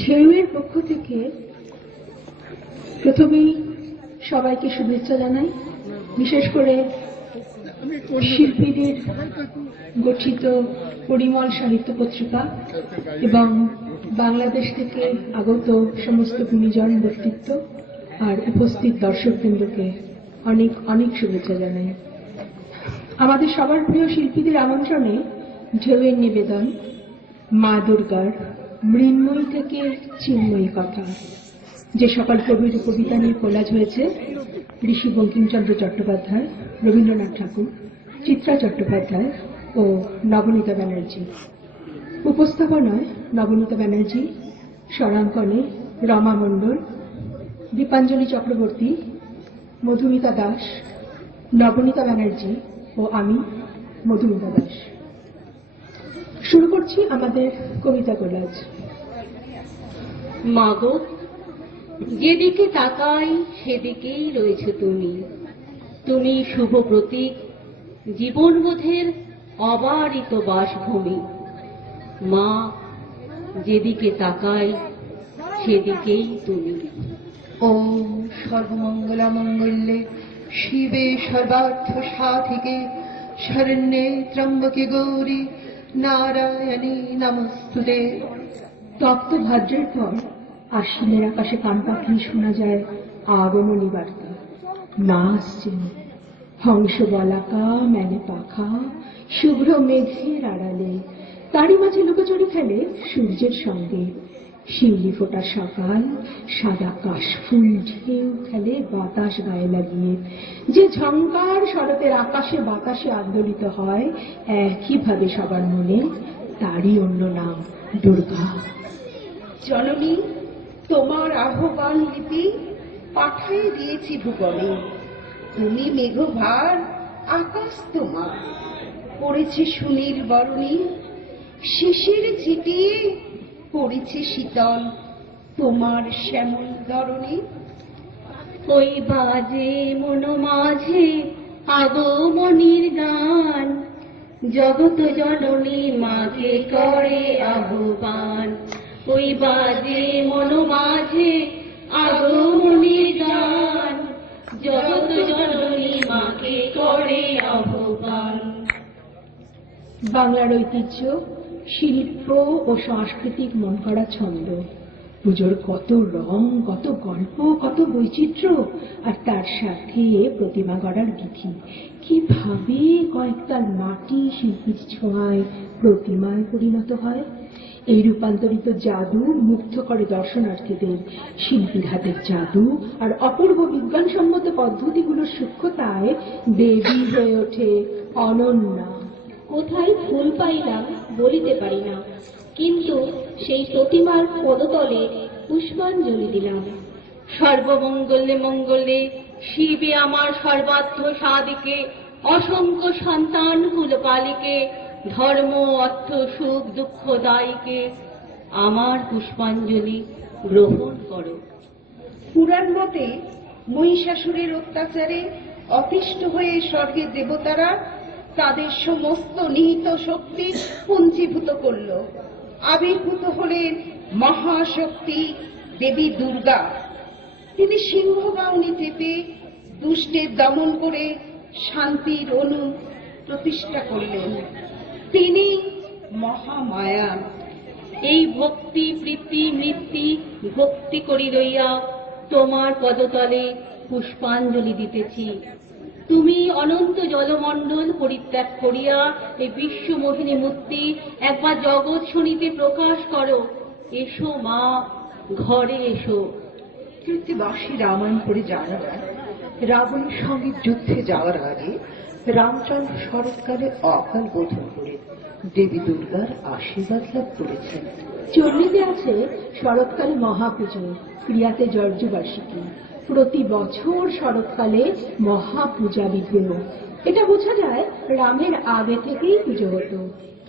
ঢেউয়ের পক্ষ থেকে প্রথমেই সবাইকে শুভেচ্ছা জানাই, বিশেষ করে শিল্পীদের গঠিত পরিমল সাহিত্য পত্রিকা এবং বাংলাদেশ থেকে আগত সমস্ত গুণীজন ব্যক্তিত্ব আর উপস্থিত দর্শকবৃন্দকে অনেক অনেক শুভেচ্ছা জানাই। আমাদের সবার প্রিয় শিল্পীদের আমন্ত্রণে ঢেউয়ের নিবেদন মা দুর্গার মৃন্ময়ী থেকে চিন্ময়ী কথা, যে সকল কবির কবিতা নিয়ে কোলাজ হয়েছে ঋষি বঙ্কিমচন্দ্র চট্টোপাধ্যায়, রবীন্দ্রনাথ ঠাকুর, চিত্রা চট্টোপাধ্যায় ও নবনীতা ব্যানার্জি। উপস্থাপনায় নবনীতা ব্যানার্জি, স্বরাঙ্কনে রমা মণ্ডল, দীপাঞ্জলি চক্রবর্তী, মধুমিতা দাস, নবনীতা ব্যানার্জি ও আমি মধুমিতা দাস। শুরু করছি আমাদের কবিতা কোলাজ। মাগো, যেদিকে তাকাই সেদিকেই রয়েছে তুমি। তুমি শুভ প্রতীক, জীবনবোধের অবারিত বাসভূমি। মা, যেদিকে তাকাই সেদিকেই তুমি। ওম সর্বমঙ্গলা মঙ্গলে শিবে সর্বার্থ সাধিকে শরণ্যে ত্র্যম্বকে গৌরী নারায়ণী নমস্তুতে। তপ্ত ভাদ্রের পর আশ্বিনের আকাশে কান পাখি শোনা যায় আগমনী বার্তা। না আসছেন হংস বলাকা মেলে পাখা শুভ্র মেঘের আড়ালে, তারই মাঝে লুকোচুরি খেলে সূর্যের সঙ্গে। শিউলি ফোটা সকাল, সাদা কাশফুল ঢেউ খেলে বাতাস গায়ে লাগিয়ে। যে ঝঙ্কার শরতের আকাশে বাতাসে আন্দোলিত হয় একইভাবে সবার মনে, তারই অন্য নাম দুর্গা। জননী, তোমার আহ্বান লিপি পাঠিয়ে দিয়েছি ভুবনে। তুমি মেঘভার, আকাশ তোমার, পড়েছে সুনীল বরণী। শিশির ছিটিয়ে পড়েছে শীতল তোমার শ্যামল ধরণী। ওই বাজে মন মাঝে আগমনীর গান, জগত জননী মাকে করে আহ্বান। ওই বাজে মন মাঝে আগমনীর গান, জগত জননী মাকে করে আহ্বান। বাংলার ঐতিহ্য, শিল্প ও সাংস্কৃতিক মন করা ছন্দ। পুজোর কত রং, কত গল্প, কত বৈচিত্র্য, আর তার সাথে প্রতিমা গড়ার বিধি। কিভাবে কয়েকতাল মাটি শিল্পীর ছোঁয়ায় প্রতিমায় পরিণত হয়। এই রূপান্তরিত জাদু মুগ্ধ করে দর্শনার্থীদের। শিল্পীর হাতের জাদু আর অপূর্ব বিজ্ঞানসম্মত পদ্ধতিগুলোর সূক্ষ্মতায় দেবী হয়ে ওঠে অনন্যা। কোথায় ফুল পাইলাম বলিতে পারি না, কিন্তু সেই প্রতিমার পদতলে পুষ্পাঞ্জলি দিলাম। সর্বমঙ্গলে মঙ্গলে শিবে আমার সর্বার্থ সাধিকে, অসংখ্য সন্তান কুলপালিকে, ধর্ম অর্থ সুখ দুঃখ দায়ীকে আমার পুষ্পাঞ্জলি গ্রহণ করো। পুরাণ মতে মহিষাসুরের অত্যাচারে অতিষ্ঠ হয়ে স্বর্গের দেবতারা তাদের সমস্ত নিহিত শক্তি পুঞ্জীভূত করল। আবির্ভূত হলেন মহাশক্তি দেবী দুর্গা। তিনি সিংহবাহিনী চেপে দুষ্টের দমন করে শান্তির অনু প্রতিষ্ঠা করলেন। তিনি মহামায়া। এই ভক্তি প্রীতি মৃত্যু ভক্তি করি লইয়া তোমার পদতলে পুষ্পাঞ্জলি দিতেছি। তুমি অনন্ত জলমণ্ডল পরিত্যাগ করিয়া এই বিশ্বমোহিনী মূর্তি একবার জগৎ শনিতে প্রকাশ করো। এসো মা, ঘরে এসো। কীর্তিবাসী রামায়ণ পড়ে জানা যায়, রাবণের সঙ্গে যুদ্ধে যাওয়ার আগে রামচন্দ্র শরৎকালে অকাল বোধন করে দেবী দুর্গার আশীর্বাদ লাভ করেছেন। চণ্ডীতে আছে শরৎকালে মহাপুজো, ক্রিয়াতে জর্জবার্ষিকী। প্রতি বছর শরৎকালে মহাপূজা বিগ্রহ। এটা বোঝা যায় রামের আগে থেকেই পুজো হতো।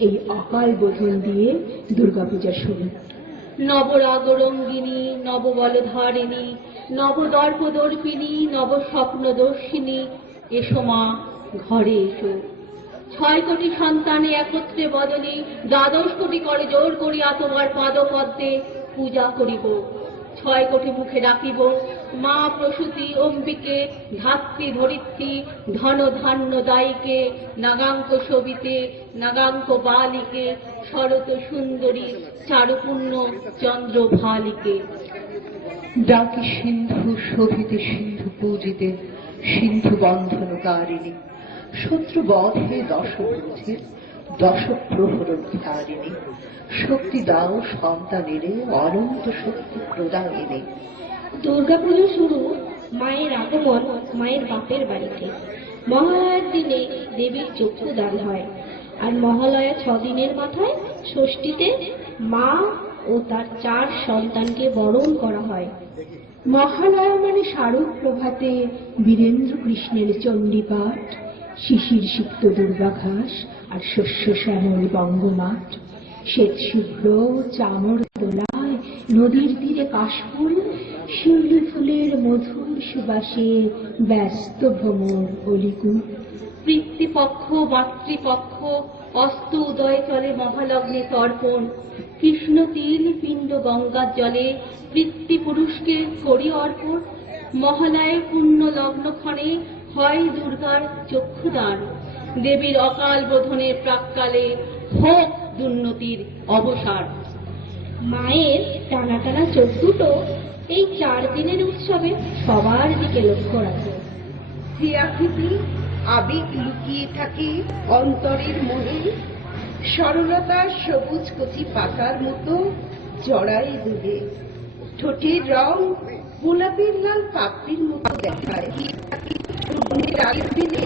এই অকাল বোধন দিয়ে দুর্গাপূজা শুরু। নবরাগরঙ্গিনী, নববলধারিণী, নবদর্পদর্পিনী, নবস্বপ্নদর্শিনী, এসো মা, ঘরে এসো। 6 কোটি সন্তানে একত্রে বদলি 12 কোটি করে জোর করিয়া তোমার পাদপদ্মে পূজা করিব। 6 কোটি মুখে ডাকিব মা প্রসূতি অম্বিকে, ধাত্রী ধরিত্রী, ধন ধান্য দায়ীকে, নাগাঙ্ক শোভিতে, নাগাঙ্ক বালিকে, শরত সুন্দরী, চারুপূর্ণ চন্দ্র ভালিকে। ডাকি সিন্ধু শোভিতে, সিন্ধু পূজিতে, সিন্ধু বন্ধনকারিণী, শত্রু বধে দশভুজের 10 প্রহরণ ধারিণী, শক্তি দাও সন্তানেরে, অনন্ত শক্তি প্রদায়িনী। দুর্গাপুজো শুরু মায়ের আগমন মায়ের বাপের বাড়িতে। মহালয়ার দিনে দেবীর চক্ষুদান হয়, আর মহালয়া 6 দিনের মাথায় ষষ্ঠীতে মা ও তার 4 সন্তানকে বরণ করা হয়। মহালয়া মানে শারদ প্রভাতে বীরেন্দ্র কৃষ্ণের চণ্ডীপাঠ, শিশির সিক্ত দুর্বাঘাস আর শস্য শ্যামল বঙ্গমাঠ। শ্বেত শুভ্র চামর দোলায় নদীর তীরে কাশফুল, শিউলি ফুলের মধুর সুবাসে ব্যস্ত ভ্রমর অলিকুল। পিতৃপক্ষ মাতৃপক্ষ অস্ত উদয় চলে মহালগ্নে তর্পণ। কৃষ্ণ তিল পিণ্ড গঙ্গার জলে পিতৃপুরুষকে করি অর্পণ। মহালয়ে পুণ্য লগ্নক্ষণে হয় দুর্গার চক্ষুদান। দেবীর অকাল বোধনের প্রাক্কালে হোক দুর্নতির অবসান। মায়ের টানা টানা চোখ দুটো এই 4 দিনের উৎসবে সবার দিকে লক্ষ্য রাখে। ক্রিয়াকৃতি আবেগ লুকিয়ে থাকে অন্তরের মনে, সরলতা সবুজ কচি পাতার মতো জড়ায় দুলে। ঠোঁটের রং গোলাপের লাল পাপড়ির মতো দেখায়। মনের আলোদিনে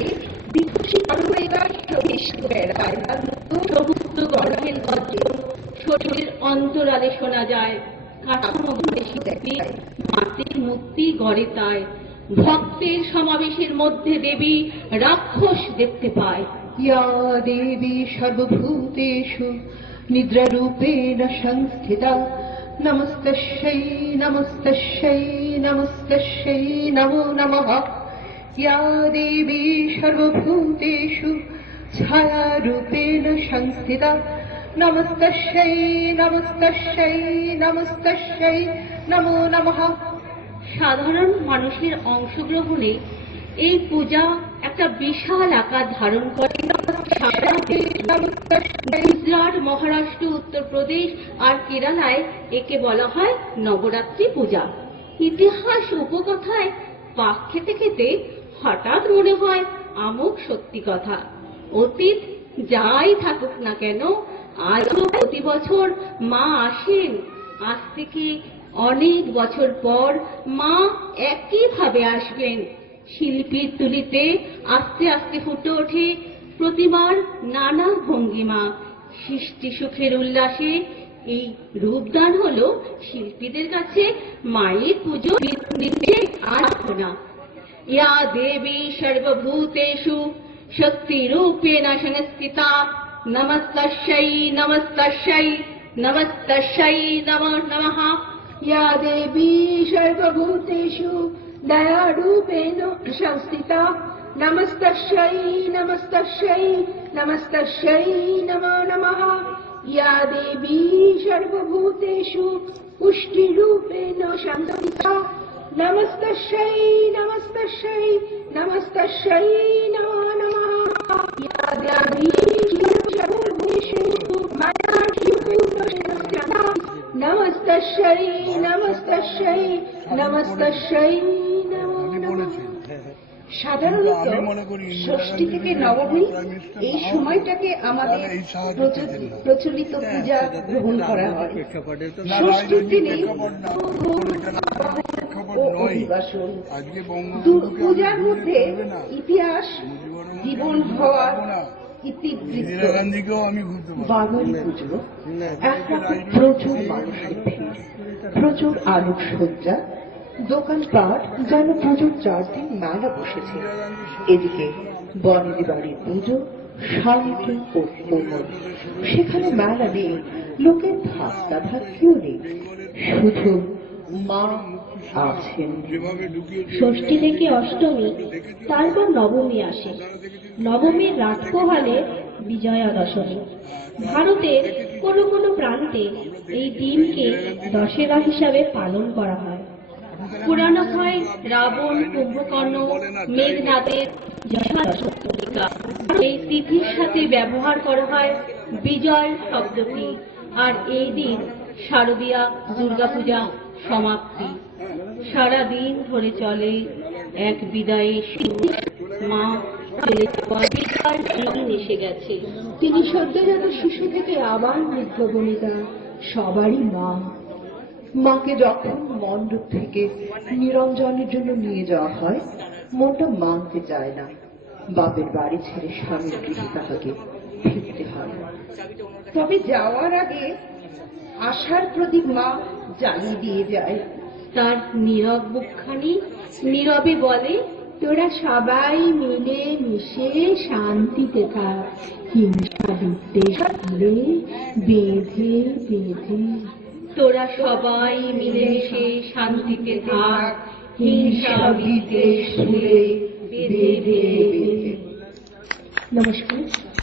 বিকশিত হয়েরা সহিষ্ণু বেড়ায় তার মতো সমুদ্র গর্ভের গর্জন শরীরের অন্তরালে শোনা যায়। কাঠামো ঘরে শিল্পী মাটির মূর্তি গড়ে তাই। ভক্তের সমাবেশের মধ্যে দেবী রাক্ষস দেখতে পায়। ইয়া দেবী সর্বভূতেষু নিদ্রারূপেণ সংস্থিতা, নমস্তস্যৈ নমস্তস্যৈ নমস্তস্যৈ নমো নমঃ। ইয়া দেবী সর্বভূতেষু ছায়ারূপেণ সংস্থিতা, নমস্তস্যৈ নমস্তস্যৈ নমস্তস্যৈ নমো নমঃ। সাধারণ মানুষের অংশগ্রহণে এই পূজা একটা বিশাল আকার ধারণ করে। সারা দেশে, গুজরাট, মহারাষ্ট্র, উত্তরপ্রদেশ আর কেরালায় একে বলা হয় নবরাত্রি পূজা। ইতিহাস উপকথায় পাক খেতে খেতে হঠাৎ মনে হয় আমুক সত্যি কথা। অতীত যাই থাকুক না কেন, আজও প্রতি বছর মা আসেন। আজ থেকে অনেক বছর পর মা একইভাবে আসবেন। শিল্পীর তুলিতে আস্তে আস্তে ফুটে ওঠে প্রতিমার নানা ভঙ্গিমা। সৃষ্টি সুখের উল্লাসে এই রূপদান হলো শিল্পীদের কাছে মায়ের পুজো দিতে আরাধনা। ইয়া দেবী সর্বভূতেষু শক্তি রূপেণ সংস্থিতা, নমস্তস্যৈ নমস্তস্যৈ নমস্তস্যৈ নমো নমঃ। या देवी सर्वभूतेषु दयारूपेण संस्थिता, नमस्तस्यै नमस्तस्यै नमस्तस्यै नमो नमः। या देवी सर्वभूतेषु पुष्टिरूपेण संस्थिता, नमस्तस्यै नमस्तस्यै नमस्तस्यै नमो नमः। या देवी सर्वभूतेषु मायारूपेण संस्थिता, नमस्तस्यै नमस्तस्यै नमस्तस्यै नमो नमः। সাধারণত ষষ্ঠী থেকে নবমী এই সময়টাকে আমাদের প্রচলিত পূজা গ্রহণ করা হয়। ষষ্ঠীর দিনে অভিবাসন, পূজার মধ্যে ইতিহাস, জীবন হওয়া ইতিবৃত্ত। বাঙালি পুজো একরকম প্রচুর মানুষের ভিড়, প্রচুর আলোকসজ্জা, দোকানপাট যেন পুজোর 4 দিন মেলা বসেছে। এদিকে বনেদি বাড়ির পুজো শান্ত ও কোমল। সেখানে মেলা নেই, লোকের ধাক্কা ধাক্কিও নেই, শুধু মা আছেন। ষষ্ঠী থেকে অষ্টমী, তারপর নবমী আসে। নবমীর রাত পোহালে বিজয়া দশমী। ভারতের কোনো কোনো প্রান্তে এই দিনকে দশেরা হিসাবে পালন করা হয়। পুরানো হয় রাবণ, কুম্ভকর্ণ, মেঘনাদের দশমিকা। এই তিথির সাথে ব্যবহার করা হয় বিজয় শব্দটি। আর এই দিন শারদীয়া দুর্গাপূজা সমাপ্তি। সারা দিন ধরে চলে এক বিদায়ের সুর। মা চলে যাওয়ার বিদায় দিন এসে গেছে। তিনি সদ্যজাত শিশু থেকে আবার বৃদ্ধ বনিতা, সবারই মা। মাকে যখন মণ্ডপ থেকে নিরঞ্জনের জন্য নিয়ে যাওয়া হয়, মনটা মানতে চায় না। বাপের বাড়ি ছেড়ে স্বামীর গৃহে তাহাকে ফিরতে হয়। তবে যাওয়ার আগে আশার প্রদীপ মা জ্বালিয়ে দিয়ে যায়। তার নীরব মুখখানি নীরবে বলে, তোরা সবাই মিলে মিশে শান্তিতে থাক, হিংসা বিদ্বেষ ভুলে বেঁধে বেঁধে। তোরা সবাই মিলেমিশে শান্তিতে থাক, হিংসা বিদ্বেষ ভুলে বেঁধে বেঁধে। নমস্কার।